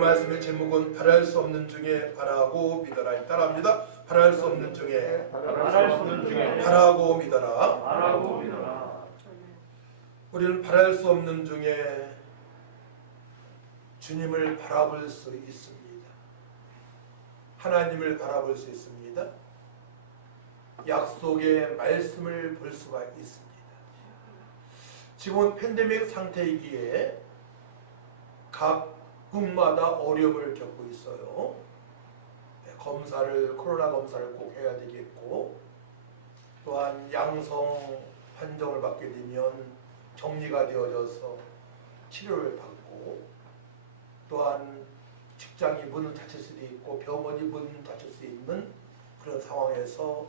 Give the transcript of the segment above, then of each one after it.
말씀의 제목은 바랄 수 없는 중에 바라고 믿어라. 따라합니다. 바랄 수 없는 중에 바라고 믿어라. 우리는 바랄 수 없는 중에 주님을 바라볼 수 있습니다. 하나님을 바라볼 수 있습니다. 약속의 말씀을 볼 수가 있습니다. 지금은 팬데믹 상태이기에 각 국마다 어려움을 겪고 있어요. 코로나 검사를 꼭 해야 되겠고, 또한 양성 판정을 받게 되면 격리가 되어져서 치료를 받고, 또한 직장이 문을 닫힐 수도 있고 병원이 문을 닫힐 수 있는 그런 상황에서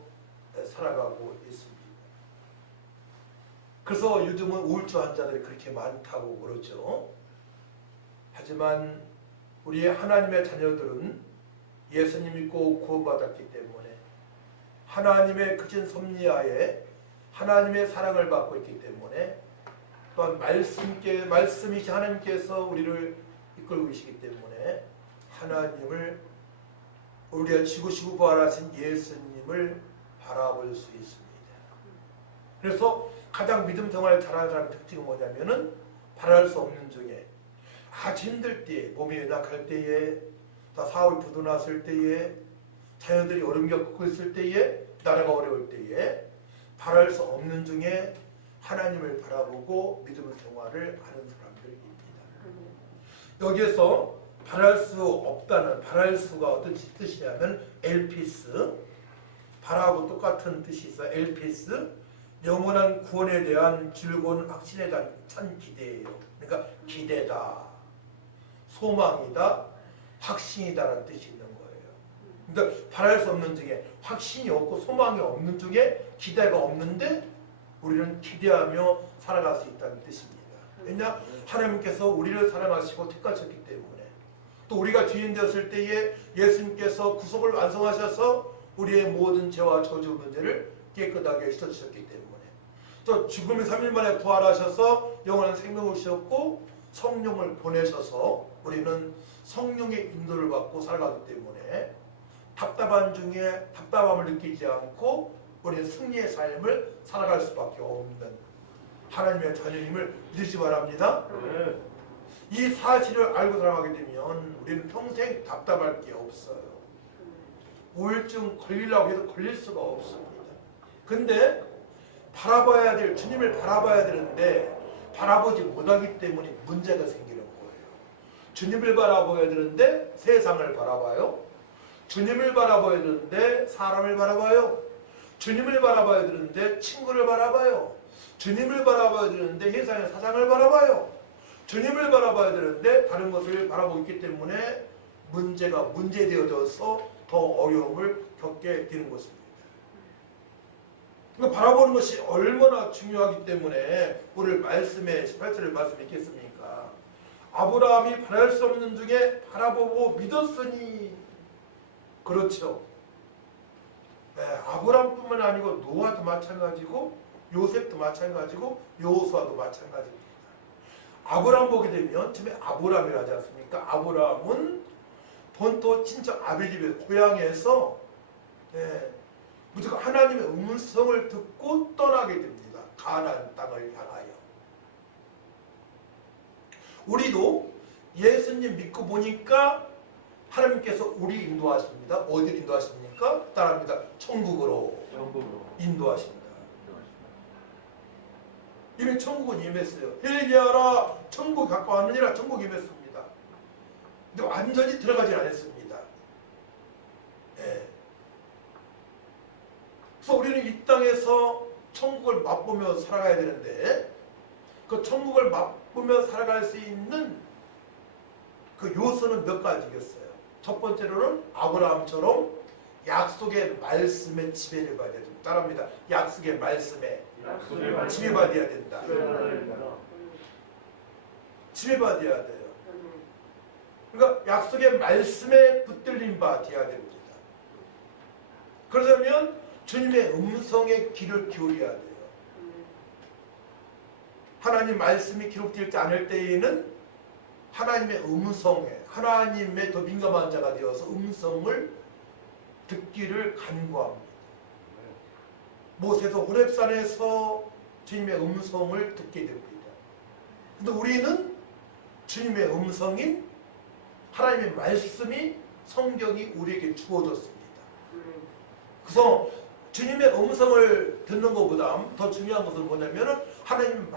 살아가고 있습니다. 그래서 요즘은 우울증 환자들이 그렇게 많다고 그러죠. 하지만 우리의 하나님의 자녀들은 예수님 믿고 구원받았기 때문에 하나님의 크신 섭리하에 하나님의 사랑을 받고 있기 때문에 또한 말씀이 하나님께서 우리를 이끌고 계시기 때문에 하나님을 우리가 지구시고 부활하신 예수님을 바라볼 수 있습니다. 그래서 가장 믿음 생활을 잘하는 사람의 특징은 뭐냐면은 바랄 수 없는 중에 아주 힘들 때, 몸이 연약할 때에, 사업이 부도났을 때에, 자녀들이 어려움 겪고 있을 때에, 나라가 어려울 때에 바랄 수 없는 중에 하나님을 바라보고 믿음의 생활을 하는 사람들입니다. 여기에서 바랄 수 없다는, 바랄 수가 어떤 뜻이냐면 엘피스, 바라고 똑같은 뜻이 있어요. 엘피스, 영원한 구원에 대한 즐거운 확신에 대한 찬 기대예요. 그러니까 기대다, 소망이다, 확신이다라는 뜻이 있는 거예요. 그러니까 바랄 수 없는 중에, 확신이 없고 소망이 없는 중에 기대가 없는데 우리는 기대하며 살아갈 수 있다는 뜻입니다. 왜냐? 하나님께서 우리를 사랑하시고 택하셨기 때문에, 또 우리가 죄인 되었을 때에 예수님께서 구속을 완성하셔서 우리의 모든 죄와 저주 문제를 깨끗하게 씻어주셨기 때문에, 또 죽음이 3일 만에 부활하셔서 영원한 생명을 주셨고 성령을 보내셔서 우리는 성령의 인도를 받고 살아가기 때문에 답답한 중에 답답함을 느끼지 않고 우리는 승리의 삶을 살아갈 수밖에 없는 하나님의 자녀임을 믿으시 바랍니다. 이 사실을 알고 살아가게 되면 우리는 평생 답답할 게 없어요. 우울증 걸리려고 해도 걸릴 수가 없습니다. 근데 바라봐야 될, 주님을 바라봐야 되는데 바라보지 못하기 때문에 문제가 생기는 거예요. 주님을 바라봐야 되는데 세상을 바라봐요. 주님을 바라봐야 되는데 사람을 바라봐요. 주님을 바라봐야 되는데 친구를 바라봐요. 주님을 바라봐야 되는데 세상의 사상을 바라봐요. 주님을 바라봐야 되는데 다른 것을 바라보고 있기 때문에 문제가 문제되어져서 더 어려움을 겪게 되는 것입니다. 그러니까 바라보는 것이 얼마나 중요하기 때문에 오늘 말씀에 18절의 말씀이 있겠습니까? 아브라함이 바랄 수 없는 중에 바라보고 믿었으니. 그렇죠. 네, 아브라함뿐만 아니고 노아도 마찬가지고 요셉도 마찬가지고 여호수아도 마찬가지입니다. 아브라함 보게 되면 처음에 아브라함이라고 하지 않습니까? 아브라함은 본토 친척 아비집의 고향에서 무조건 하나님의 음성을 듣고 떠나게 됩니다. 가나안 땅을 향하여. 우리도 예수님 믿고 보니까 하나님께서 우리 인도하십니다. 어디를 인도하십니까? 따라합니다. 천국으로 인도하십니다. 이미 천국은 임했어요. 회개하라, 천국이 가까웠느니라. 천국이 임했습니다. 근데 완전히 들어가지 않았습니다. 네. 그래서 우리는 이 땅에서 천국을 맛보며 살아가야 되는데, 그 천국을 맛보며 살아갈 수 있는 그 요소는 몇 가지겠어요. 첫 번째로는 아브라함처럼 약속의 말씀에 지배를 받아야 됩니다. 따라합니다. 약속의 말씀에 지배받아야 된다. 지배받아야 돼요. 그러니까 약속의 말씀에 붙들린 바 되어야 됩니다. 그러려면 주님의 음성에 귀를 기울여야 돼요. 하나님 말씀이 기록되지 않을 때에는 하나님의 음성에, 하나님의 더 민감한 자가 되어서 음성을 듣기를 간구합니다. 모세도 호렙산에서 주님의 음성을 듣게 됩니다. 근데 우리는 주님의 음성인 하나님의 말씀이 성경이 우리에게 주어졌습니다. 그래서 주님의 음성을 듣는 것보다 더 중요한 것은 뭐냐면 하나님의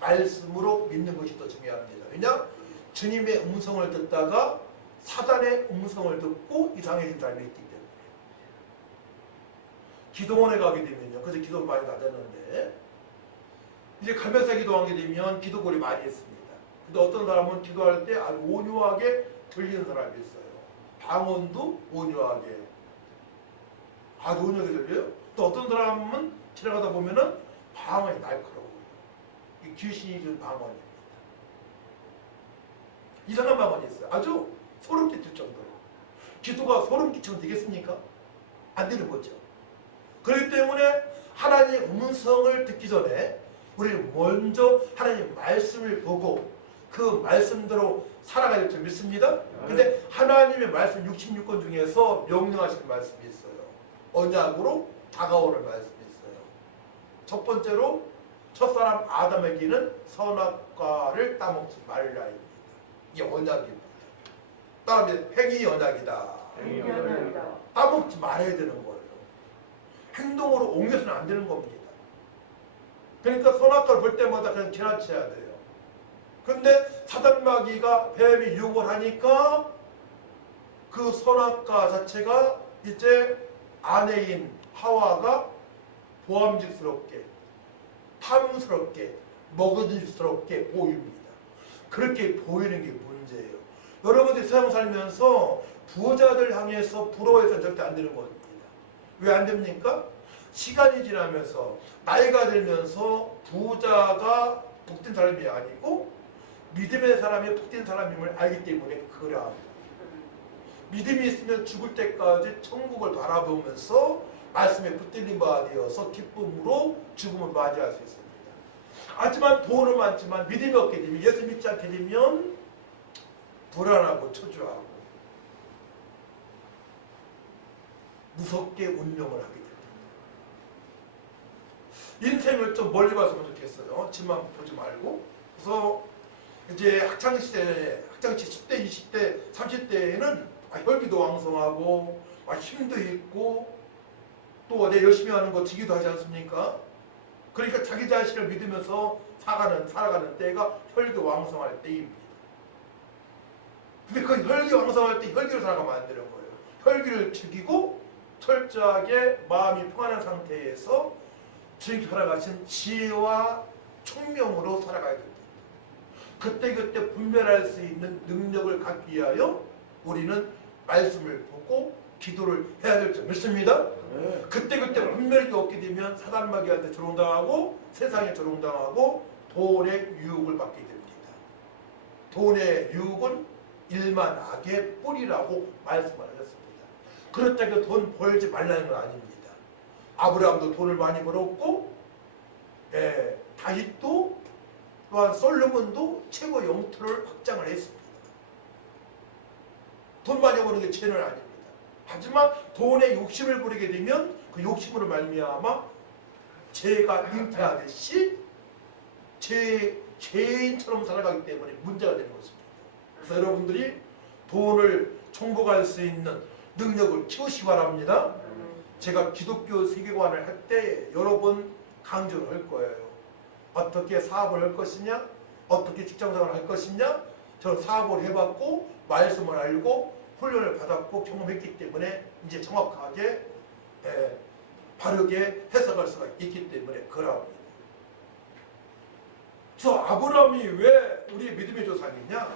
말씀으로 믿는 것이 더 중요합니다. 왜냐? 주님의 음성을 듣다가 사단의 음성을 듣고 이상해진 사람이 있기 때문에. 기도원에 가게 되면요. 그래서 기도 많이 가졌는데 이제 가면서 기도하게 되면 기도골이 많이 있습니다. 근데 어떤 사람은 기도할 때 아주 온유하게 들리는 사람이 있어요. 방언도 온유하게 아주 온유하게 들려요. 또 어떤 사람은 지나가다 보면은 방언이 날카로워요. 이 귀신이 준 방언입니다. 이상한 방언이 있어요. 아주 소름 끼칠 정도로. 기도가 소름 끼치면 되겠습니까? 안 되는 거죠. 그렇기 때문에 하나님의 음성을 듣기 전에 우리는 먼저 하나님의 말씀을 보고 그 말씀대로 살아가야 될 줄 믿습니다. 근데 하나님의 말씀 66권 중에서 명령하시는 말씀이 있어요. 언약으로 다가오는 말씀이 있어요. 첫 번째로 첫사람 아담에게는 선악과를 따먹지 말라입니다. 이게 언약입니다. 다음에 행위 언약이다. 따먹지 말아야 되는 거예요. 행동으로 옮겨서는 안 되는 겁니다. 그러니까 선악과를 볼 때마다 그냥 지나쳐야 돼요. 근데 사단마귀가 뱀이 유혹을 하니까 그 선악과 자체가 이제 아내인 하와가 보암직스럽게 탐스럽게 먹음직스럽게 보입니다. 그렇게 보이는 게 문제예요. 여러분들이 세상 살면서 부자들 향해서 부러워해서는 절대 안 되는 겁니다. 왜 안 됩니까? 시간이 지나면서 나이가 들면서 부자가 복된 사람이 아니고 믿음의 사람이 복된 사람임을 알기 때문에 그래야 합니다. 믿음이 있으면 죽을 때까지 천국을 바라보면서 말씀에 붙들린 바 되어서 기쁨으로 죽음을 맞이할 수 있습니다. 하지만 돈은 많지만 믿음이 없게 되면 예수 믿지 않게 되면 불안하고 초조하고 무섭게 운명을 하게 됩니다. 인생을 좀 멀리 봤으면 좋겠어요. 집만 보지 말고. 그래서 이제 학창시대 10대, 20대, 30대에는 혈기도 왕성하고 힘도 있고 또 내 열심히 하는 거 지기도 하지 않습니까? 그러니까 자기 자신을 믿으면서 살아가는 때가 혈기 왕성할 때입니다. 근데 그 혈기 왕성할 때 혈기로 살아가면 안 되는 거예요. 혈기를 죽이고 철저하게 마음이 평안한 상태에서 주님께 살아가신 지혜와 총명으로 살아가야 됩니다. 그때그때 분별할 수 있는 능력을 갖기 위하여 우리는 말씀을 보고 기도를 해야 될 줄 믿습니다. 그때그때 분별이 없게 되면 사단마귀한테 조롱당하고 세상에 조롱당하고 돈의 유혹을 받게 됩니다. 돈의 유혹은 일만 악의 뿌리라고 말씀을 하셨습니다. 그렇다고 돈 벌지 말라는 건 아닙니다. 아브라함도 돈을 많이 벌었고 다윗도 또한 솔로몬도 최고 영토를 확장을 했습니다. 돈 많이 버는 게 죄는 아닙니다. 하지만 돈에 욕심을 부리게 되면 그 욕심으로 말미암아 죄가 잉태하듯이 죄인처럼 살아가기 때문에 문제가 되는 것입니다. 그래서 여러분들이 돈을 총복할 수 있는 능력을 키우시기 바랍니다. 제가 기독교 세계관을 할 때 여러 번 강조를 할 거예요. 어떻게 사업을 할 것이냐, 어떻게 직장생활을 할 것이냐. 저는 사업을 해봤고 말씀을 알고 훈련을 받았고 경험했기 때문에 이제 정확하게 바르게 해석할 수가 있기 때문에 그러합니다. 그래서 아브라함이 왜 우리의 믿음의 조상이냐?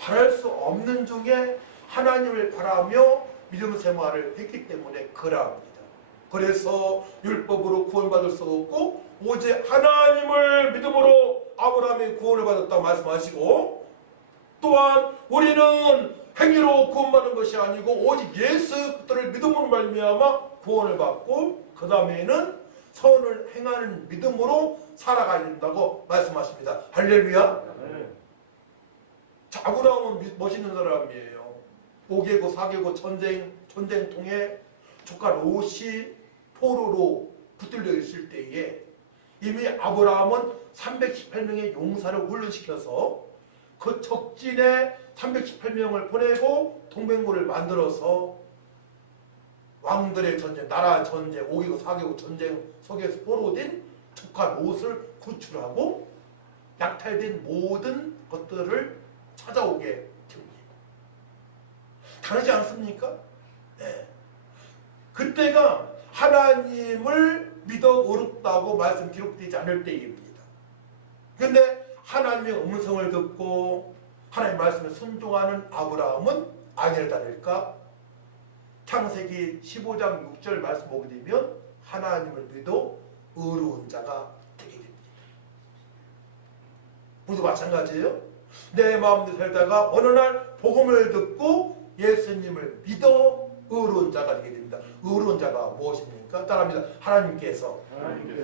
바랄 수 없는 중에 하나님을 바라며 믿음 생활을 했기 때문에 그러합니다. 그래서 율법으로 구원받을 수 없고 오직 하나님을 믿음으로 아브라함이 구원을 받았다고 말씀하시고 또한 우리는 행위로 구원받는 것이 아니고 오직 예수 그리스도를 믿음으로 말미암아 구원을 받고 그 다음에는 선을 행하는 믿음으로 살아가야 된다고 말씀하십니다. 할렐루야. 아브라함은 멋있는 사람이에요. 5개국 4개국 전쟁통에 조카 롯이 포로로 붙들려 있을 때에 이미 아브라함은 318명의 용사를 훈련시켜서 그 적진에 318명을 보내고 동맹군을 만들어서 왕들의 전쟁, 나라 전쟁, 5개국 4개국 전쟁 속에서 포로된 조카 롯을 구출하고 약탈된 모든 것들을 찾아오게 됩니다. 다르지 않습니까? 네. 그때가 하나님을 믿어 어렵다고 말씀 기록되지 않을 때입니다. 그런데 하나님의 음성을 듣고 하나님의 말씀에 순종하는 아브라함은 아니를 다를까? 창세기 15장 6절 말씀 보게 되면 하나님을 믿어 의로운 자가 되게 됩니다. 우리도 마찬가지예요. 내 마음대로 살다가 어느 날 복음을 듣고 예수님을 믿어 의로운 자가 되게 됩니다. 의로운 자가 무엇입니까? 따라합니다. 하나님께서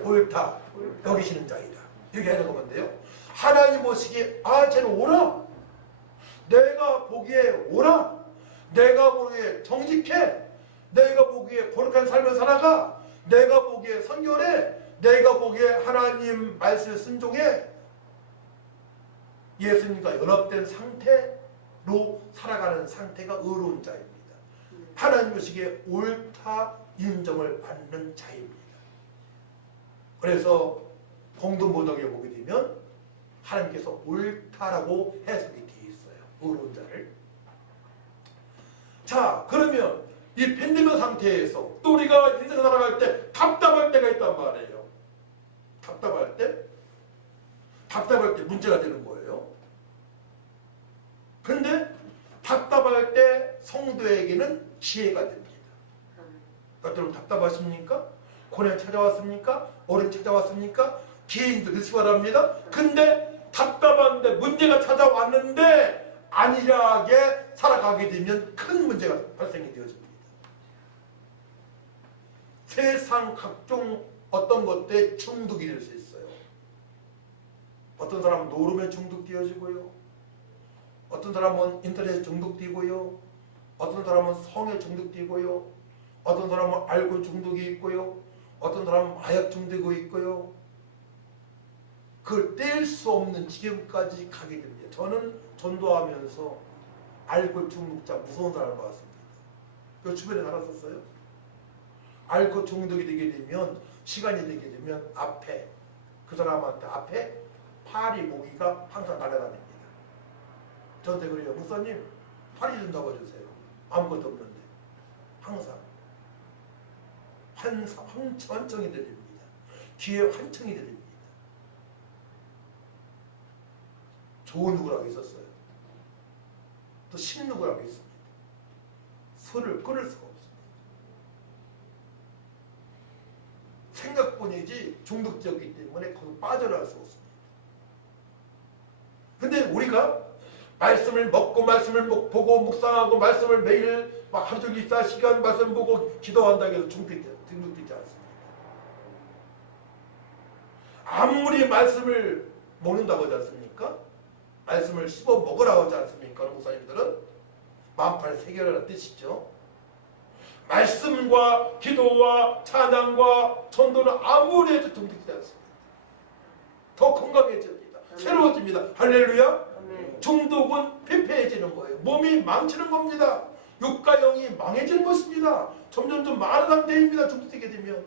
옳다 여기시는 자이다. 이렇게 하는 건데요. 하나님 보시기에 쟤는 옳아. 내가 보기에 옳아. 내가 보기에 정직해. 내가 보기에 거룩한 삶을 살아가. 내가 보기에 선결해. 내가 보기에 하나님 말씀에 순종해. 예수님과 연합된 상태로 살아가는 상태가 의로운 자입니다. 하나님 보시기에 옳다 인정을 받는 자입니다. 그래서 공동모독에 보게 되면 하나님께서 옳다라고 해석이 되어 있어요. 의로운 자를. 자, 그러면 이 팬데믹 상태에서 또 우리가 인생을 살아갈 때 답답할 때가 있단 말이에요. 답답할 때 문제가 되는 거예요. 근데 답답할 때 성도에게는 지혜가 됩니다. 여러분 답답하십니까? 고난 찾아왔습니까? 어려움 찾아왔습니까? 기회인도 그렇지 바랍니다. 근데 답답한데 문제가 찾아왔는데 안일하게 살아가게 되면 큰 문제가 발생이 되어집니다. 세상 각종 어떤 것들에 중독이 될 수 있어요. 어떤 사람은 노름에 중독되어지고요. 어떤 사람은 인터넷에 중독되고요. 어떤 사람은 성에 중독되고요. 어떤 사람은 알코올 중독이 있고요. 어떤 사람은 마약 중독이 있고요. 그걸 뗄 수 없는 지경까지 가게 됩니다. 저는 전도하면서 알코올 중독자 무서운 사람을 봤습니다. 그 주변에 살았었어요. 알코올 중독이 되게 되면 시간이 되게 되면 앞에 그 사람한테 앞에 파리 모기가 항상 날아다닙니다. 저한테 그래요. 목사님 파리 좀 잡아주세요. 아무것도 없는데 항상 환청이 들립니다. 귀에 환청이 들립니다. 좋은 누구라고 있었어요. 또 신누구라고 있습니다. 손을 끊을 수가 없습니다. 생각뿐이지 중독적이기 때문에 거기 빠져나갈 수가 없습니다. 근데 우리가 말씀을 먹고 말씀을 보고 묵상하고 말씀을 매일 막 하루 종일 24시간 말씀 보고 기도한다고 해서 중독되지 않습니다. 아무리 말씀을 먹는다고 하지 않습니까? 말씀을 씹어 먹으라고 하지 않습니까? 목사님들은 만팔 세계라는 뜻이죠. 말씀과 기도와 찬양과 전도는 아무리 해도 중독되지 않습니다. 더 건강해집니다. 새로워집니다. 할렐루야. 중독은 피폐해지는 거예요. 몸이 망치는 겁니다. 육과 영이 망해지는 것입니다. 점점 많은 상태입니다. 중독되게 되면.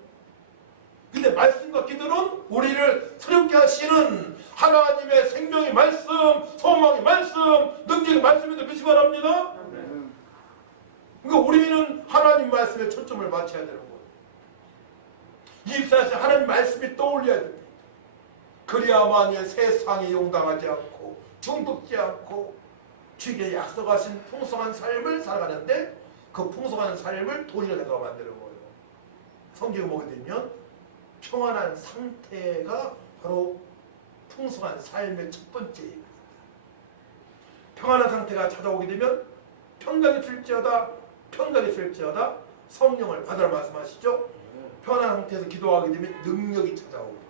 근데 말씀과 기도는 우리를 새롭게 하시는 하나님의 생명의 말씀, 소망의 말씀, 능력의 말씀에도 빛이 바랍니다. 그러니까 우리는 하나님 말씀에 초점을 맞춰야 되는 거예요. 24시간 하나님 말씀이 떠올려야 됩니다. 그래야만 세상에 용당하지 않고 중독지 않고 주에게 약속하신 풍성한 삶을 살아가는데 그 풍성한 삶을 돈이라 생각하면 안 되는 거예요. 성경을 보게 되면 평안한 상태가 바로 풍성한 삶의 첫 번째입니다. 평안한 상태가 찾아오게 되면 평강이 있을지어다 성령을 받으라 말씀하시죠. 평안한 상태에서 기도하게 되면 능력이 찾아옵니다.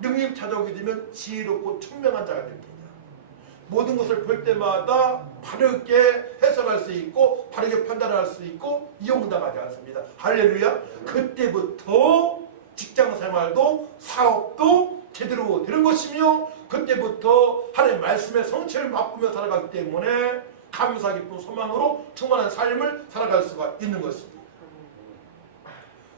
능력이 찾아오게 되면 지혜롭고 총명한 자가 됩니다. 모든 것을 볼 때마다 바르게 해석할 수 있고 바르게 판단할 수 있고 이용당하지 않습니다. 할렐루야. 그때부터 직장생활도 사업도 제대로 되는 것이며 그때부터 하나님의 말씀의 성취를 맛보며 살아가기 때문에 감사 깊은 소망으로 충만한 삶을 살아갈 수가 있는 것입니다.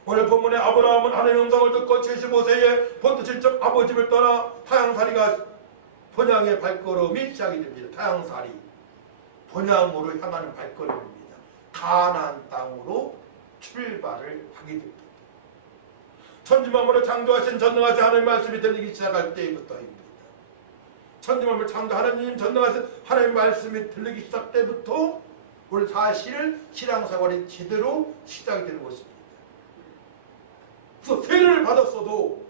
오늘 본문에 아브라함은 하나님의 음성을 듣고 75세에 본토질적 아버지를 떠나 타향살이가 본향의 발걸음이 시작이 됩니다. 타향살이 본향으로 향하는 발걸음입니다. 가나안 땅으로 출발을 하게 됩니다. 천지만물을 창조하신 전능하신 하나님의 말씀이 들리기 시작할 때부터입니다. 천지만물을 창조하신 하나님 전능하신 하나님의 말씀이 들리기 시작 때부터 우리 사실 신앙생활이 제대로 시작이 되는 것입니다. 그래서 세례를 받았어도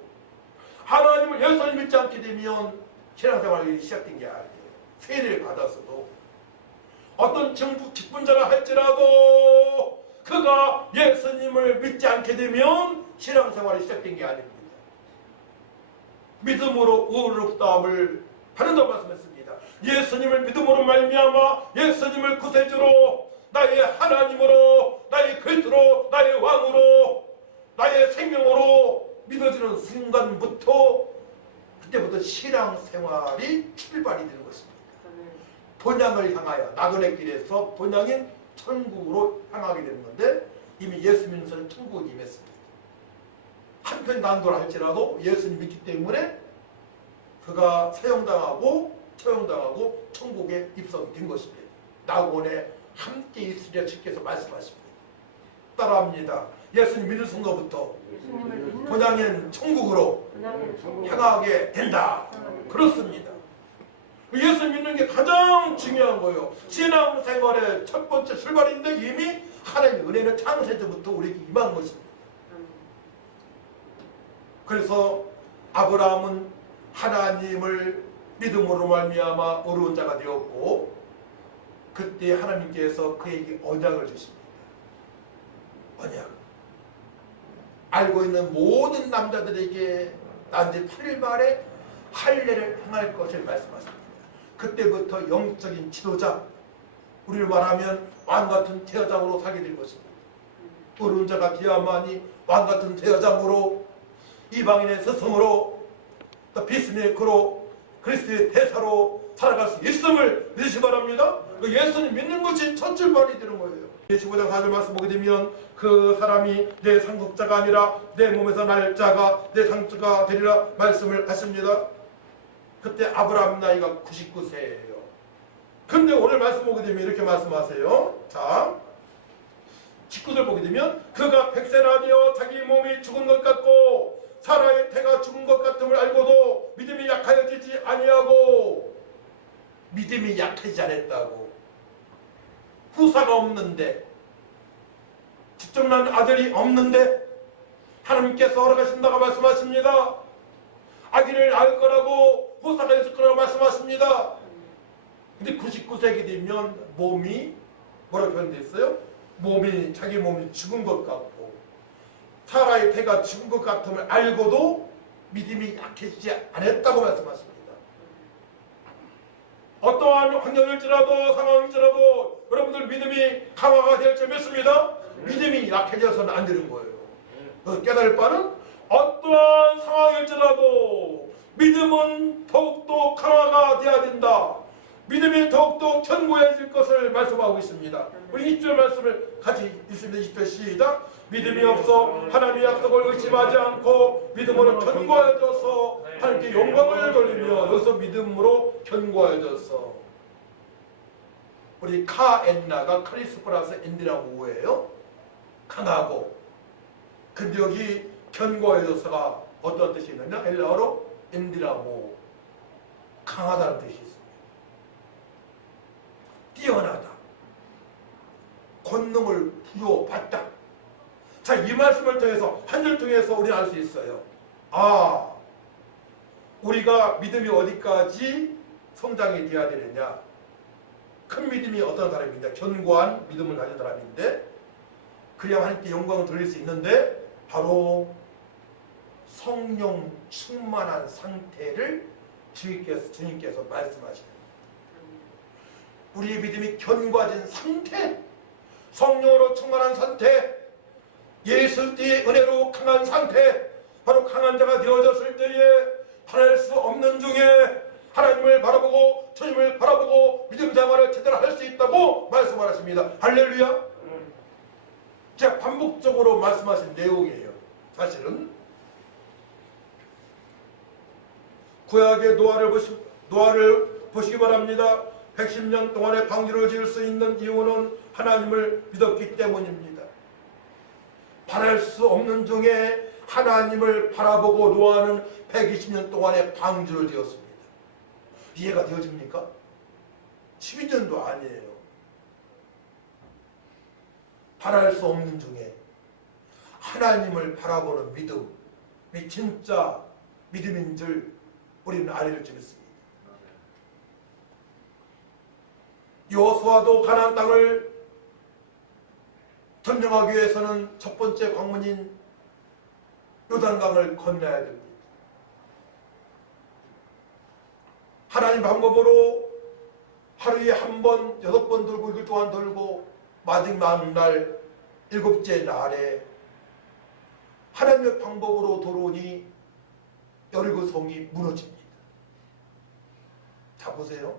하나님을 예수를 믿지 않게 되면 신앙생활이 시작된 게 아니에요. 세례를 받았어도 어떤 직분자가 할지라도 그가 예수님을 믿지 않게 되면 신앙생활이 시작된 게 아닙니다. 믿음으로 의롭다함을 받는다고 말씀했습니다. 예수님을 믿음으로 말미암아 예수님을 구세주로 나의 하나님으로 나의 그리스도로 나의 왕으로 나의 생명으로 믿어지는 순간부터 그때부터 신앙생활이 출발이 되는 것입니다. 본향을 향하여 나그네 길에서 본향인 천국으로 향하게 되는 건데 이미 예수 믿는 사람은 천국에 임했습니다. 한편 난도를 할지라도 예수님 믿기 때문에 그가 처형당하고 천국에 입성이 된 것입니다. 나곤에 함께 있으리라 주께서 말씀하십니다. 따라합니다. 예수님 믿는 순간부터 본향인 천국으로 향하게 된다. 그렇습니다. 예수 믿는 게 가장 중요한 거예요. 신앙생활의 첫 번째 출발인데 이미 하나님의 은혜는 창세전부터 우리에게 임한 것입니다. 그래서 아브라함은 하나님을 믿음으로 말미암아 의로운 자가 되었고 그때 하나님께서 그에게 언약을 주십니다. 언약. 알고 있는 모든 남자들에게 난지 8일 만에 할례를 행할 것을 말씀하십니다. 그때부터 영적인 지도자, 우리를 말하면 왕같은 제사장으로 살게 될 것입니다. 의로운 자가 되어야만이 왕같은 제사장으로 이방인의 스승으로 또 피스메이커로 그리스도의 대사로 살아갈 수 있음을 믿으시기 바랍니다. 예수님 믿는 것이 첫 출발이 되는 거예요. 15장 4절 말씀 보게 되면 그 사람이 내 상속자가 아니라 내 몸에서 날 자가 내 상속자가 되리라 말씀을 하십니다. 그때 아브라함 나이가 99세예요. 근데 오늘 말씀 보게 되면 이렇게 말씀하세요. 자, 19절 보게 되면 그가 100세나 되어 자기 몸이 죽은 것 같고 사라의 태가 죽은 것 같음을 알고도 믿음이 약하여지지 아니하고 믿음이 약해지지 않았다고. 후사가 없는데 직접난 아들이 없는데 하나님께서 허락하신다고 말씀하십니다. 아기를 낳을 거라고 후사가 있을 거라고 말씀하십니다. 근데 99세기 되면 몸이 뭐라고 표현됐어요? 몸이 자기 몸이 죽은 것 같고 사라의 태가 죽은 것 같음을 알고도 믿음이 약해지지 않았다고 말씀하십니다. 어떠한 환경일지라도 상황일지라도 여러분들 믿음이 강화가 될 줄 믿습니다. 믿음이 약해져서는 안 되는 거예요. 깨달을 바는 어떠한 상황일지라도 믿음은 더욱더 강화가 되어야 된다. 믿음이 더욱더 견고해질 것을 말씀하고 있습니다. 우리 20절 말씀을 같이 읽습니다. 20절 시작. 믿음이 없어 하나님의 약속을 의심하지 않고 믿음으로 견고해져서 하나님께 영광을 돌리며 여기서 믿음으로 견고해져서 우리 카엔나가 카리스 플러스 엔디라고 예요. 강하고. 근데 여기 견고해져서가 어떤 뜻이 있느냐? 헬라어로 엔디라고 강하다는 뜻이 있습니다. 뛰어나다. 권능을 부여받다. 자, 이 말씀을 통해서 한 절 통해서 우리는 알 수 있어요. 아, 우리가 믿음이 어디까지 성장이 되어야 되느냐. 큰 믿음이 어떤 사람입니다. 견고한 믿음을 가진 사람인데 그래야 하나님께 영광을 돌릴 수 있는데 바로 성령 충만한 상태를 주님께서 말씀하시는 우리의 믿음이 견고해진 상태, 성령으로 충만한 상태, 예수의 은혜로 강한 상태, 바로 강한 자가 되어졌을 때에 바랄 수 없는 중에 하나님을 바라보고 주님을 바라보고 믿음 생활을 제대로 할 수 있다고 말씀하십니다. 할렐루야. 제가 반복적으로 말씀하신 내용이에요. 사실은 구약의 노아를 보시기 바랍니다. 110년 동안의 방주를 지을 수 있는 이유는 하나님을 믿었기 때문입니다. 바랄 수 없는 중에 하나님을 바라보고 노아는 120년 동안의 방주를 지었습니다. 이해가 되어집니까? 12년도 아니에요. 바랄 수 없는 중에 하나님을 바라보는 믿음이 진짜 믿음인 줄 우리는 알아야 되겠습니다. 여호수아도 가나안 땅을 점령하기 위해서는 첫 번째 관문인 요단강을 건너야 됩니다. 하나님 방법으로 하루에 한 번, 6번 돌고 이틀 동안 돌고 마지막 날 7째 날에 하나님의 방법으로 돌아오니 여리고 성이 무너집니다. 자 보세요.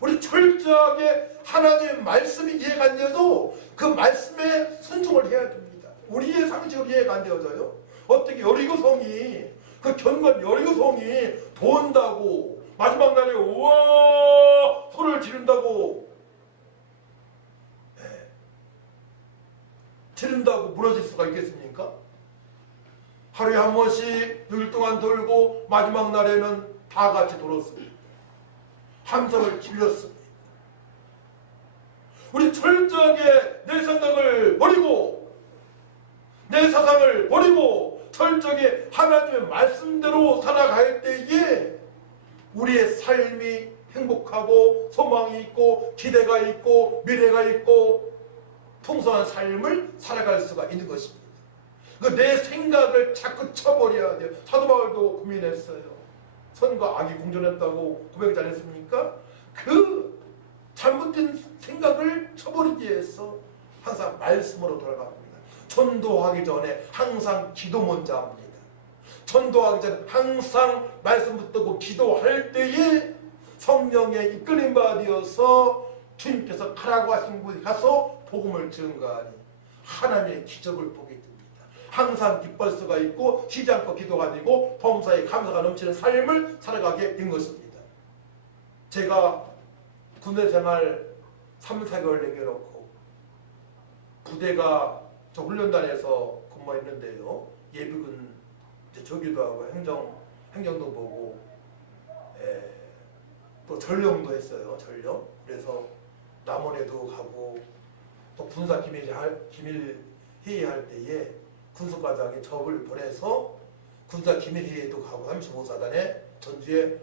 우리 철저하게 하나님의 말씀이 이해가 안 되어도 그 말씀에 순종을 해야 됩니다. 우리의 상식으로 이해가 안 되어져요. 어떻게 여리고성이 그 견고한 여리고성이 돈다고 마지막 날에 우와 소리를 지른다고 지른다고 무너질 수가 있겠습니까? 하루에 한 번씩 6일 동안 돌고 마지막 날에는 다 같이 돌았습니다. 함성을 질렀습니다. 우리 철저하게 내 생각을 버리고 내 사상을 버리고 철저하게 하나님의 말씀대로 살아갈 때에 우리의 삶이 행복하고 소망이 있고 기대가 있고 미래가 있고 풍성한 삶을 살아갈 수가 있는 것입니다. 내 생각을 자꾸 쳐버려야 돼요. 사도 바울도 고민했어요. 선과 악이 공존했다고 고백을 잘했습니까? 그 잘못된 생각을 쳐버리기 위해서 항상 말씀으로 돌아갑니다. 전도하기 전에 항상 기도 먼저 합니다. 전도하기 전에 항상 말씀 붙들고 기도할 때에 성령의 이끌림 받아서 주님께서 가라고 하신 곳에 가서 복음을 증거하니 하나님의 기적을 보게 됩니다. 항상 기뻐할 수가 있고 쉬지 않고 기도가 되고 범사에 감사가 넘치는 삶을 살아가게 된 것입니다. 제가 군대 생활 3, 4개월 남겨놓고 부대가 저 훈련단에서 근무했는데요. 예비군 조기도 하고 행정도 보고 또 전령도 했어요. 전령. 그래서 남원에도 가고 또 군사 기밀 회의할 때에 군수과장이 저를 보내서 군사 기밀회의도 가고 35사단에 전주에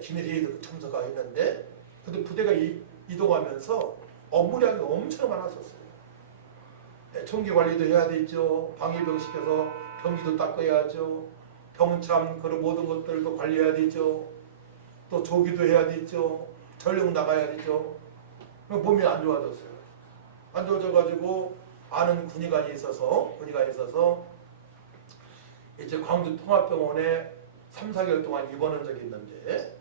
기밀회의도 참석했는데 근데 부대가 이동하면서 업무량이 엄청 많았었어요. 총기 관리도 해야 되죠. 방위병 시켜서 병기도 닦아야죠. 병참 그런 모든 것들도 관리해야 되죠. 또 조기도 해야 되죠. 전령 나가야 되죠. 몸이 안 좋아졌어요. 안 좋아져가지고 아는 군의관이 있어서 이제 광주 통합병원에 3, 4개월 동안 입원한 적이 있는데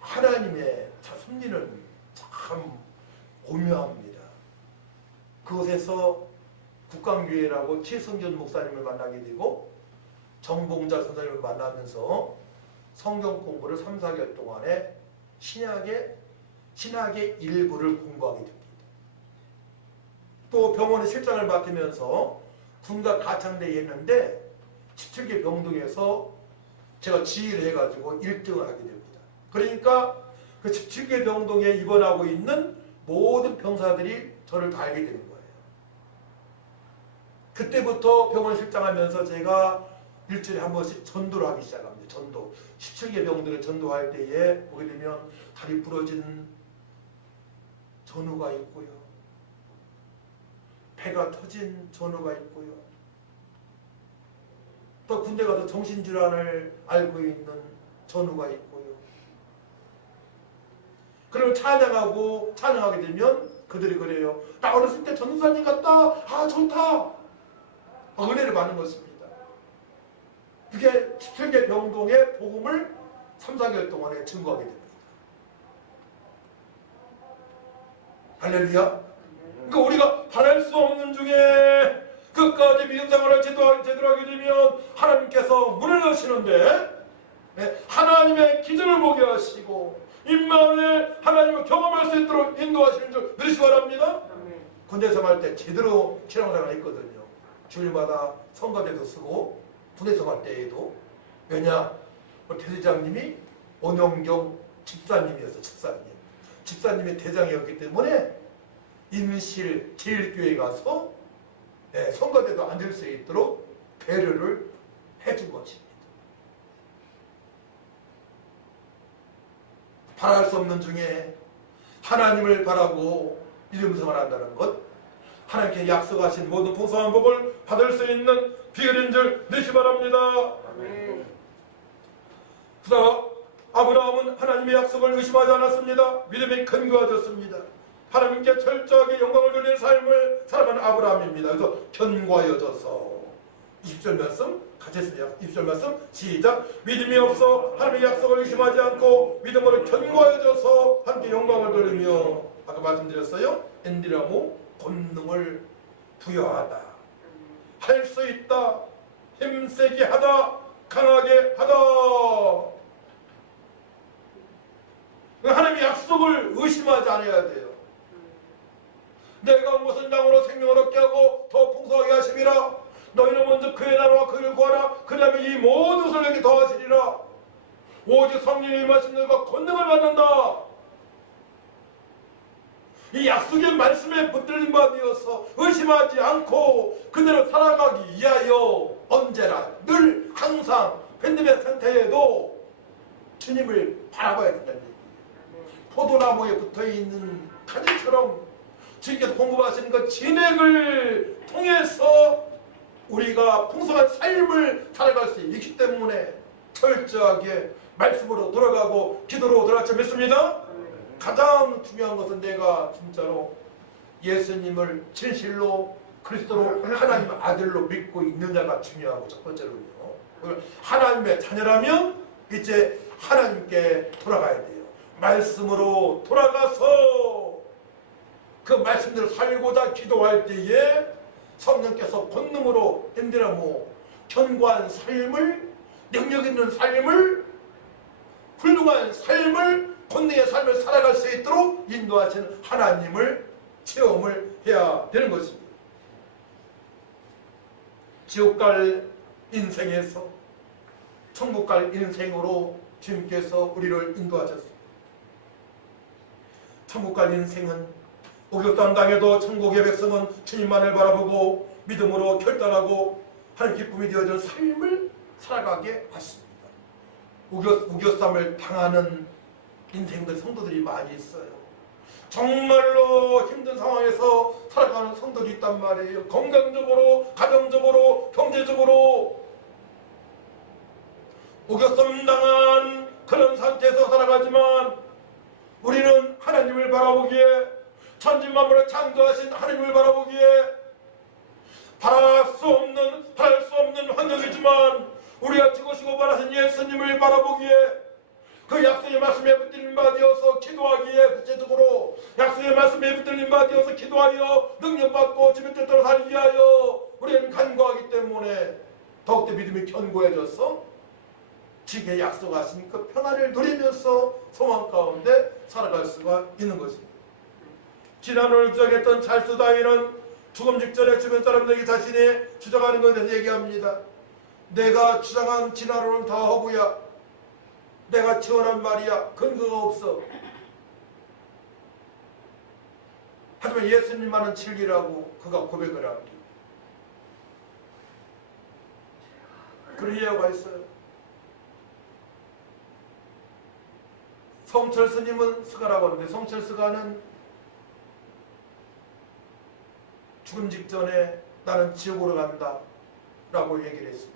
하나님의 섭리는 참 오묘합니다. 그곳에서 국강교회라고 최승준 목사님을 만나게 되고 정봉자 선생님을 만나면서 성경 공부를 3, 4개월 동안에 신학의 일부를 공부하게 됩니다. 또 병원에 실장을 맡으면서 군가 가창대에 했는데 17개 병동에서 제가 지휘를 해가지고 1등을 하게 됩니다. 그러니까 그 17개 병동에 입원하고 있는 모든 병사들이 저를 다 알게 되는 거예요. 그때부터 병원 실장하면서 제가 일주일에 한 번씩 전도를 하기 시작합니다. 전도. 17개 병동에 전도할 때에 보게 되면 다리 부러진 전우가 있고요. 배가 터진 전우가 있고요. 또 군대 가서 정신질환을 앓고 있는 전우가 있고요. 그걸 찬양하게 되면 그들이 그래요. 나 어렸을 때 전도사님 같다. 아 좋다. 은혜를 받는 것입니다. 그게 17개 병동의 복음을 3, 4개월 동안에 증거하게 됩니다. 할렐루야. 그러니까 우리가 바랄 수 없는 중에 끝까지 믿음 생활을 제대로 하게 되면 하나님께서 문을 여시는데 하나님의 기적을 보게 하시고 임마누엘 하나님을 경험할 수 있도록 인도하시는 줄 믿으시기 바랍니다. 군대 생활 때 제대로 신앙생활을 했거든요. 주일마다 성가대도 쓰고 군대 생활 때에도. 왜냐? 대대장님이 원영경 집사님이었어. 집사님이 대장이었기 때문에 임실 제일교회 가서 성가대도 앉을 수 있도록 배려를 해준 것입니다. 바랄 수 없는 중에 하나님을 바라고 믿음 생활한다는 것, 하나님께 약속하신 모든 풍성한 복을 받을 수 있는 비결인 줄 믿으시기 바랍니다. 그러나 아브라함은 하나님의 약속을 의심하지 않았습니다. 믿음이 근거하였습니다. 하나님께 철저하게 영광을 돌리는 삶을 살아가는 아브라함입니다. 그래서 견고하여져서 20절 말씀 같이 했어요. 20절 말씀 시작. 믿음이 없어 하나님의 약속을 의심하지 않고 믿음으로 견고하여져서 함께 영광을 돌리며, 아까 말씀드렸어요. 엔디라모 권능을 부여하다, 할 수 있다, 힘세게 하다, 강하게 하다. 하나님의 약속을 의심하지 않아야 돼요. 내가 무슨 양으로 생명을 얻게 하고 더 풍성하게 하심이라. 너희는 먼저 그의 나라와 그를 구하라. 그 다음에 이 모든 것을 내게 더하시리라. 오직 성령이 임하신 너희가 권능을 받는다. 이 약속의 말씀에 붙들린 바 되어서 의심하지 않고 그대로 살아가기 위하여 언제나 늘 항상 팬데믹 상태에도 주님을 바라봐야 된다는 얘기예요. 포도나무에 붙어있는 가지처럼 주님께서 공급하시는 그 진액을 통해서 우리가 풍성한 삶을 살아갈 수 있기 때문에 철저하게 말씀으로 돌아가고 기도로 돌아가지 믿습니다. 가장 중요한 것은 내가 진짜로 예수님을 진실로 그리스도로 하나님 아들로 믿고 있느냐가 중요하고, 첫 번째로요. 하나님의 자녀라면 이제 하나님께 돌아가야 돼요. 말씀으로 돌아가서 그 말씀대로 살고자 기도할 때에 성령께서 본능으로 엔디라모 견고한 삶을, 능력 있는 삶을, 훌륭한 삶을, 본능의 삶을 살아갈 수 있도록 인도하시는 하나님을 체험을 해야 되는 것입니다. 지옥 갈 인생에서 천국 갈 인생으로 주님께서 우리를 인도하셨습니다. 천국 갈 인생은 오격당 당해도 천국의 백성은 주님만을 바라보고 믿음으로 결단하고 하는 기쁨이 되어진 삶을 살아가게 하십니다. 우겨쌈을 당하는 인생들, 성도들이 많이 있어요. 정말로 힘든 상황에서 살아가는 성도들이 있단 말이에요. 건강적으로, 가정적으로, 경제적으로 우겨쌈 당한 그런 상태에서 살아가지만 우리는 하나님을 바라보기에, 천지만물을 창조하신 하나님을 바라보기에 바랄 수 없는 환경이지만 우리가 죽으시고 바라신 예수님을 바라보기에 그 약속의 말씀에 붙들린 바 되어서 기도하기에, 구체적으로 약속의 말씀에 붙들린 바 되어서 기도하여 능력받고 주님 뜻대로 살기 위하여 우리는 간구하기 때문에 더욱더 믿음이 견고해져서 지게 약속하신 그 평안을 누리면서 소망 가운데 살아갈 수가 있는 것입니다. 지난을 주장했던 찰스 다윈은 죽음 직전에 주변 사람들에게 자신이 주장하는 것에 대해서 얘기합니다. 내가 주장한 진화론은 다 허구야. 내가 지원한 말이야. 근거가 없어. 하지만 예수님만은 진리라고 그가 고백을 합니다. 그런 이유가 있어요. 성철 스님은 스가라고 하는데, 성철 스가는 죽음 직전에 나는 지옥으로 간다 라고 얘기를 했습니다.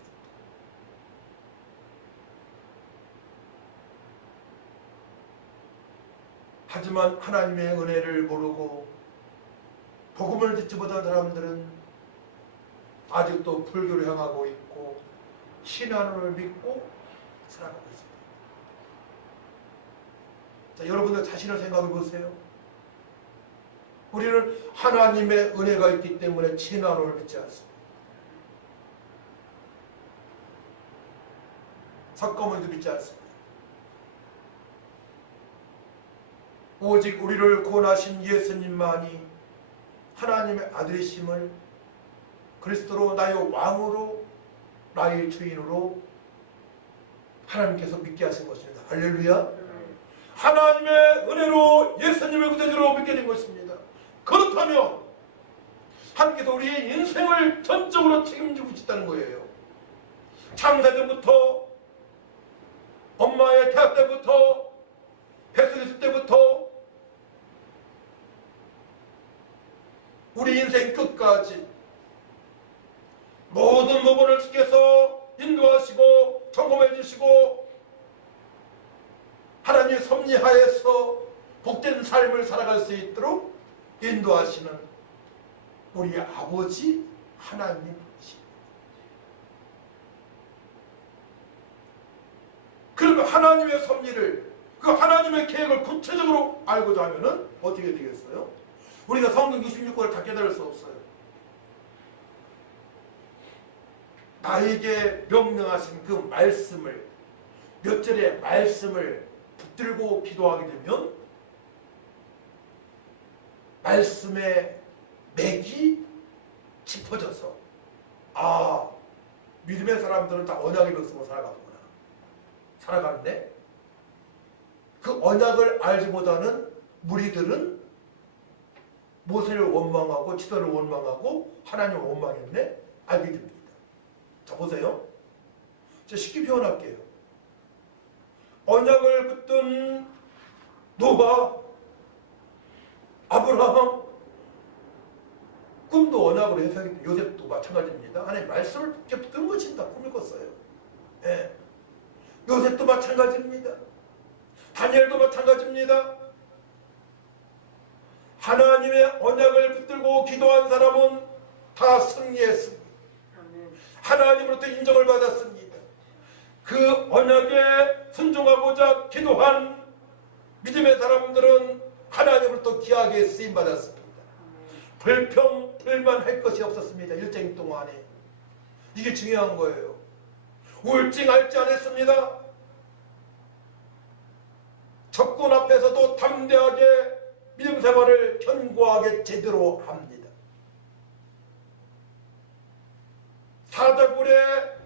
하지만 하나님의 은혜를 모르고 복음을 듣지 못한 사람들은 아직도 불교를 향하고 있고 신앙을 믿고 살아가고 있습니다. 자, 여러분들 자신을 생각해 보세요. 우리는 하나님의 은혜가 있기 때문에 신앙을 믿지 않습니다. 석가모니도 믿지 않습니다. 오직 우리를 구원하신 예수님만이 하나님의 아들이심을 그리스도로 나의 왕으로 나의 주인으로 하나님께서 믿게 하신 것입니다. 할렐루야. 하나님의 은혜로 예수님을 구세주로 믿게 된 것입니다. 그렇다면 하나님께서 우리의 인생을 전적으로 책임지고 있다는 거예요. 창세전부터 엄마의 태아 때부터 뱃속에 있을 때부터 우리 인생 끝까지 모든 부분을 주께서 인도하시고 점검해 주시고 하나님의 섭리하에서 복된 삶을 살아갈 수 있도록 인도하시는 우리 아버지 하나님이십니다. 그러면 하나님의 섭리를 그 하나님의 계획을 구체적으로 알고자 하면은 어떻게 되겠어요? 우리가 성경 66권을 다 깨달을 수 없어요. 나에게 명령하신 그 말씀을 몇 절의 말씀을 붙들고 기도하게 되면 말씀의 맥이 짚어져서 아, 믿음의 사람들은 다 언약의 백성으로 살아가는구나. 살아가는데 그 언약을 알지 못하는 무리들은 모세를 원망하고 지도를 원망하고 하나님을 원망했네? 알게 됩니다. 자, 보세요. 제가 쉽게 표현할게요. 언약을 붙든 노아, 아브라함, 꿈도 언약으로 해석이 돼. 요셉도 마찬가지입니다. 하나님 말씀을 붙든 것이 다 꿈을 꿨어요. 예. 요셉도 마찬가지입니다. 다니엘도 마찬가지입니다. 하나님의 언약을 붙들고 기도한 사람은 다 승리했습니다. 하나님으로부터 인정을 받았습니다. 그 언약에 순종하고자 기도한 믿음의 사람들은 하나님으로부터 귀하게 쓰임받았습니다. 불평, 불만할 것이 없었습니다. 일생 동안에. 이게 중요한 거예요. 울증 앓지 않았습니다. 적군 앞에서도 담대하게 믿음 생활을 견고하게 제대로 합니다. 사자굴에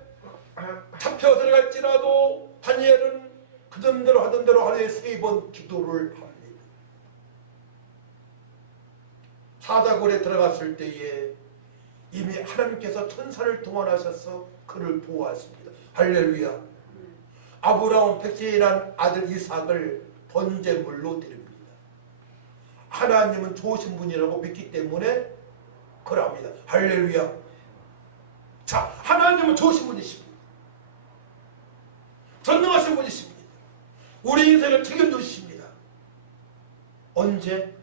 잡혀 들어갈지라도 다니엘은 그던 대로 하던 대로 하루에 3번 기도를 합니다. 사자굴에 들어갔을 때에 이미 하나님께서 천사를 동원하셔서 그를 보호하십니다. 할렐루야. 아브라함 백세에 난 아들 이삭을 번제물로 드립니다. 하나님은 좋으신 분이라고 믿기 때문에 그럽니다. 할렐루야. 자, 하나님은 좋으신 분이십니다. 전능하신 분이십니다. 우리 인생을 책임져주십니다. 언제?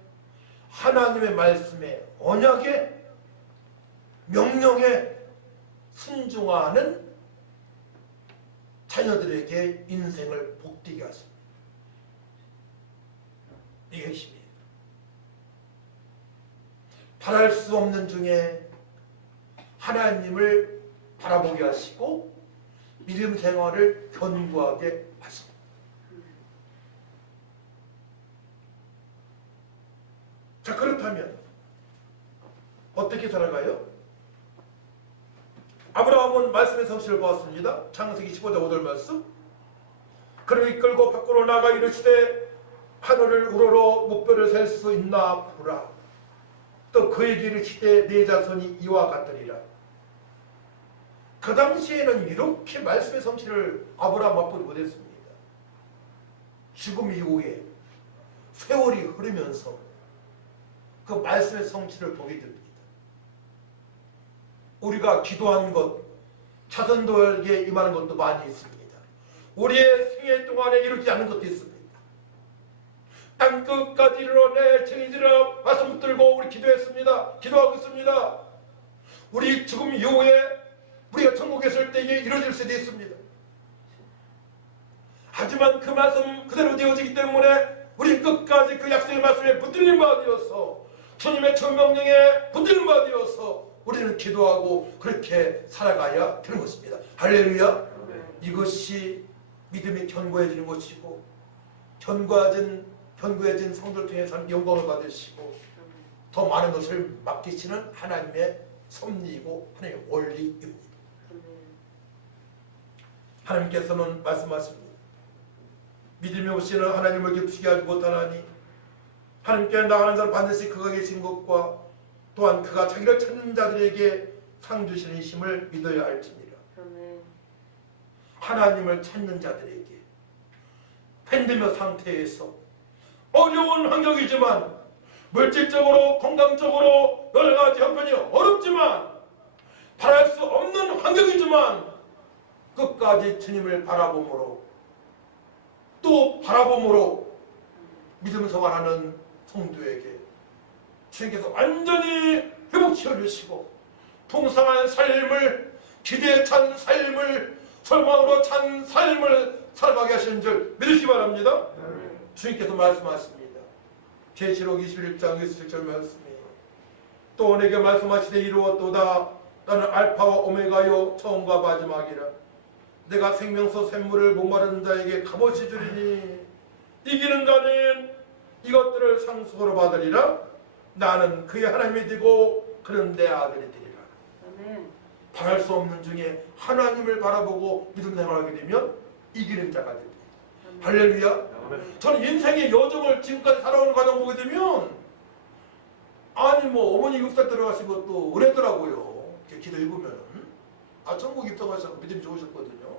하나님의 말씀에 언약에 명령에 순종하는 자녀들에게 인생을 복되게 하십니다. 이게 핵심이에요. 바랄 수 없는 중에 하나님을 바라보게 하시고 믿음 생활을 견고하게 하십니다. 자, 그렇다면 어떻게 살아가요? 아브라함은 말씀의 성실을 보았습니다. 창세기 15장 5절 말씀. 그를 이끌고 밖으로 나가 이르시되 하늘을 우러러 목별을 셀 수 있나 보라. 또 그에게 이르시되 네 자손이 이와 같으리라. 그 당시에는 이렇게 말씀의 성실을 아브라함 맛보지 못했습니다. 죽음 이후에 세월이 흐르면서 그 말씀의 성실을 보게 됩니다. 우리가 기도한 것, 자손들에게 임하는 것도 많이 있습니다. 우리의 생애 동안에 이루지 않은 것도 있습니다. 땅끝까지 이르러내 죄인이라 말씀 붙들고 우리 기도했습니다. 기도하고 있습니다. 우리 죽음 이후에 우리가 천국에 있을 때에 이루어질 수도 있습니다. 하지만 그 말씀 그대로 되어지기 때문에 우리 끝까지 그 약속의 말씀에 붙들린 바 되어서 주님의 천명령에 붙들린 바 되어서 우리는 기도하고 그렇게 살아가야 되는 것입니다. 할렐루야. 이것이 믿음이 견고해지는 것이고 견고해진 성도를 통해서 영광을 받으시고 더 많은 것을 맡기시는 하나님의 섭리이고 하나님의 원리입니다. 하나님께서는 말씀하십니다. 믿음이 없이는 하나님을 기쁘시게 하지 못하나니 하나님께 나가는 자는 반드시 그가 계신 것과 또한 그가 자기를 찾는 자들에게 상 주시는 힘을 믿어야 할지니라. 하나님을 찾는 자들에게 팬데믹 상태에서 어려운 환경이지만 물질적으로 건강적으로 여러 가지 형편이 어렵지만 바랄 수 없는 환경이지만 끝까지 주님을 바라봄으로 또 바라봄으로 믿음 생활하는 성도에게 주님께서 완전히 회복시켜 주시고 풍성한 삶을 기대에 찬 삶을 소망으로 찬 삶을 살아가게 하시는 줄 믿으시기 바랍니다. 주님께서 말씀하십니다. 계시록 21장 27절 말씀이에요. 또 내게 말씀하시되 이루었도다. 나는 알파와 오메가요 처음과 마지막이라. 내가 생명수 샘물을 목마른 자에게 값없이 주리니 이기는 자는 이것들을 상속으로 받으리라. 나는 그의 하나님이 되고 그는 내 아들이 되리라. 바랄 수 없는 중에 하나님을 바라보고 믿음 생활하게 되면 이기는 자가 됩니다. 할렐루야. 저는 인생의 여정을 지금까지 살아오는 과정 보게 되면 아니 뭐 어머니 6살 들어가신 것도 그랬더라고요. 기도 읽으면은 천국 입성하셔서 믿음이 좋으셨거든요.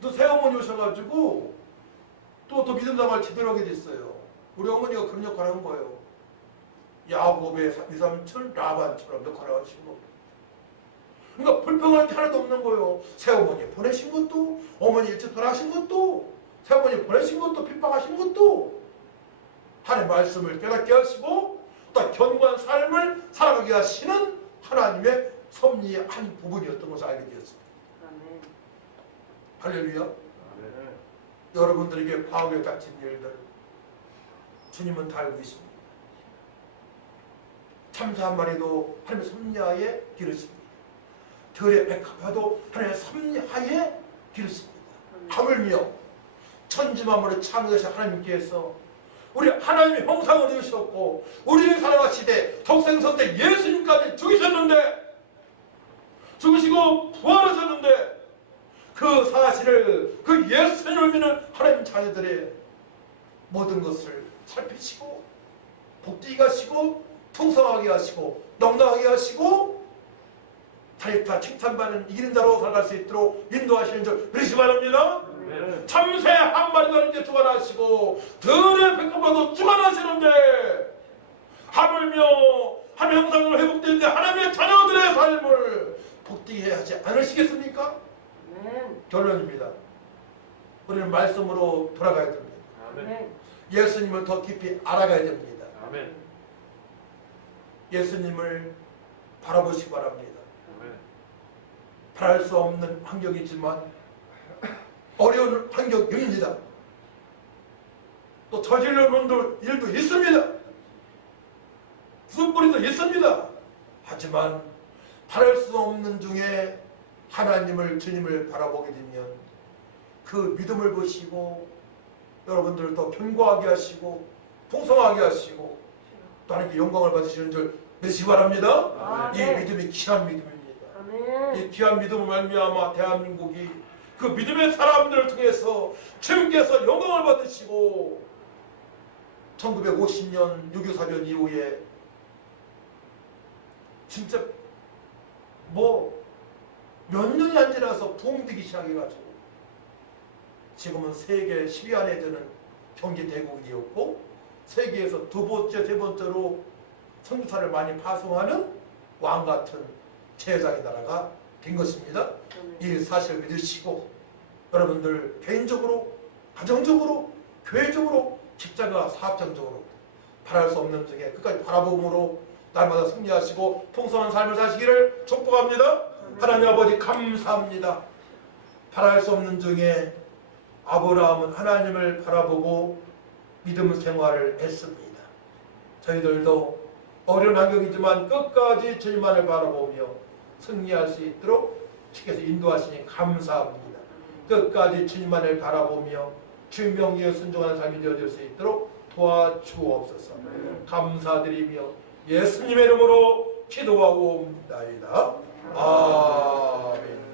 또 새어머니 오셔가지고 또 믿음 생활 제대로 하게 됐어요. 우리 어머니가 그런 역할을 한 거예요. 야곱의 2, 3천 라반처럼 역할을 하신 거예요. 그러니까 불평할 게 하나도 없는 거예요. 새어머니 보내신 것도 어머니 일찍 돌아가신 것도 새어머니 보내신 것도 핍박하신 것도 하나님의 말씀을 깨닫게 하시고 또 견고한 삶을 살아가게 하시는 하나님의 섭리의 한 부분이었던 것을 알게 되었습니다. 아멘. 할렐루야. 아멘. 여러분들에게 과거에 닥친 일들 주님은 다 알고 있습니다. 참사 한 마리도 하나님의 섭리하에 기르십니다. 들의 백합화도 하나님의 섭리하에 기르십니다. 하물며 천지만물을 창조하신 하나님께서 우리 하나님의 형상을 이루셨고 우리를 사랑하시되 독생선대 예수님까지 죽이셨는데 죽으시고 부활하셨는데 그 사실을 그 예수님을 믿는 하나님 자녀들의 모든 것을 살피시고 복되게 하시고 풍성하게 하시고 넉넉하게 하시고 다리타 칭찬받는 이기는 자로 살아갈 수 있도록 인도하시는 줄 믿으시기 바랍니다. 참새 한 마리도 이렇게 주관하시고 들의 백합화도 주관하시는데 하물며 하나님의 형상으로 회복될 때 하나님의 자녀들의 삶을 복되게 하지 않으시겠습니까? 결론입니다. 우리는 말씀으로 돌아가야 됩니다. 아멘. 예수님을 더 깊이 알아가야 됩니다. 아멘. 예수님을 바라보시기 바랍니다. 아멘. 바랄 수 없는 환경이지만 어려운 환경입니다. 또 저지르는 일도 있습니다. 숯불이도 있습니다. 하지만 바랄 수 없는 중에 하나님을 주님을 바라보게 되면 그 믿음을 보시고 여러분들을 더 견고하게 하시고 풍성하게 하시고 또 하나님께 영광을 받으시는 줄 믿으시기 바랍니다. 이 믿음이 귀한 믿음입니다. 이 귀한 믿음을 말미암아 대한민국이 그 믿음의 사람들을 통해서 주님께서 영광을 받으시고 1950년 6.25 사변 이후에 진짜 몇 년이 안 지나서 붕뜨기 시작해가지고 지금은 세계 10위 안에 드는 경제 대국이었고 세계에서 두 번째, 세 번째로 선교사를 많이 파송하는 왕같은 제자의 나라가 된 것입니다. 이 사실을 믿으시고 여러분들 개인적으로, 가정적으로, 교회적으로 직장과 사업장적으로 바랄 수 없는 중에 끝까지 바라봄으로 날마다 승리하시고 풍성한 삶을 사시기를 축복합니다. 하나님 아버지 감사합니다. 바랄 수 없는 중에 아브라함은 하나님을 바라보고 믿음 생활을 했습니다. 저희들도 어려운 환경이지만 끝까지 주님만을 바라보며 승리할 수 있도록 주께서 인도하시니 감사합니다. 끝까지 주님만을 바라보며 주님 명령에 순종하는 삶이 되어질 수 있도록 도와주옵소서. 감사드리며 예수님의 이름으로 기도하고 옵나이다. 아멘.